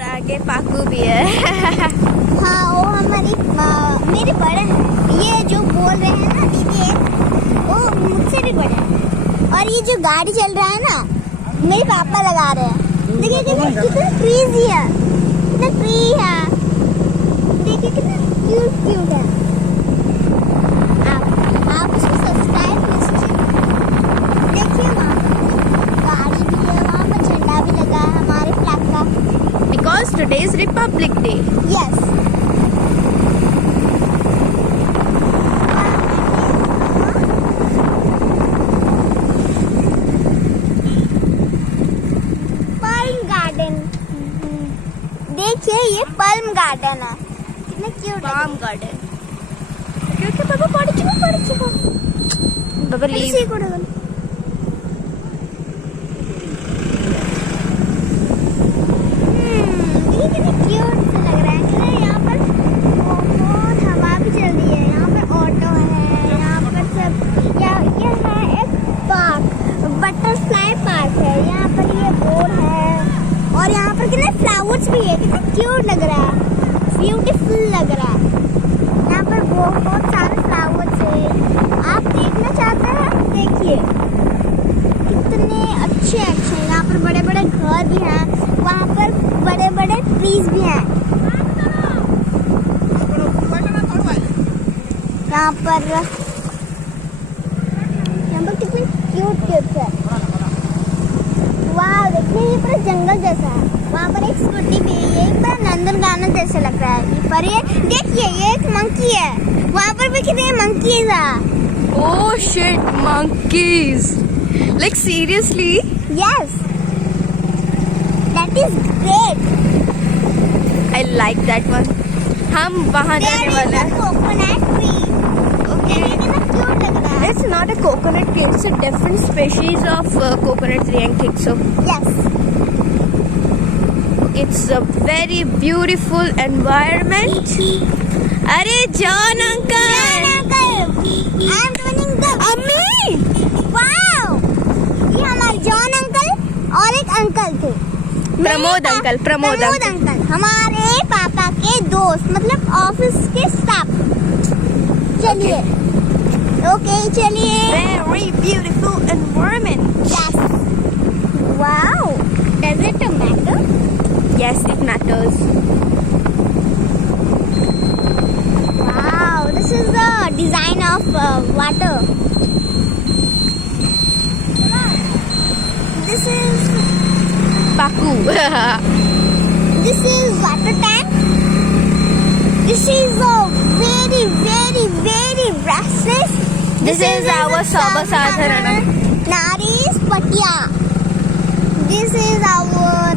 और आगे पाकू भी है। हाँ वो हमारी मेरे बड़े हैं, ये जो बोल रहे हैं ना दीदी वो मुझसे भी बड़े हैं। और ये जो गाड़ी चल रहा है ना मेरे पापा लगा रहे हैं। देखिए कितना ट्रीज है, कितना ट्री है, देखिए कितना क्यूट क्यूट है। आप उसको सब्सक्राइब कीजिए। देखिए वहाँ गाड़ी भी है, वहाँ पर झंडा भी लगा है हमारे फ्लैग का। Because today is Republic day. Yes देखिए ये पल्म गार्डन है, कितना क्यूट है। पाम गार्डन क्योंकि बाबा पड़ बाबा लीव। ये कितना क्यूट सा लग रहा है कि यहाँ पर बहुत हवा भी चल रही है। यहाँ पर ऑटो है, यहाँ पर सब ये है एक पार्क, बटरफ्लाई पार्क है। यहाँ पर ये बोर्ड है और यहाँ पर कितने फ्लावर्स भी है, कितना क्यूट लग रहा है, ब्यूटीफुल लग रहा है। यहाँ पर बहुत सारे फ्लावर्स है। आप देखना चाहते हैं देखिए कितने अच्छे अच्छे। यहाँ पर बड़े बड़े घर भी हैं, वहाँ पर बड़े बड़े ट्रीज भी हैं। यहाँ पर कितने क्यूट क्यूट है। वाह देखिए ये पूरा जंगल जैसा है। वहाँ पर एक स्कूटी भी है, ये पूरा नंदनकानन जैसे लग रहा है। पर ये देखिए ये एक मंकी है, वहाँ पर भी कितने मंकीज है। Oh shit, monkeys! Like seriously? Yes, that is great. I like that one. हम वहाँ जाने वाले हैं। Coconut tree. Okay. कितना क्यूट लग रहा है। It's not a coconut tree. It's a different species of coconut tree. I think so. Yes. It's a very beautiful environment. अरे John uncle. I'm doing the अम्मी। wow. ये हमारे John uncle और एक अंकल थे। प्रमोद अंकल। प्रमोद अंकल हमारे पापा के दोस्त, मतलब ऑफिस के स्टाफ। चलिए ओके चलिए। Very beautiful environment. Yes. Wow. Does it matter? Yes, it matters. Wow. This is the design of water. This is Paku. this is water tank. This is a very very very restless. This is our Sabasatharanam. Naris Patia. This is our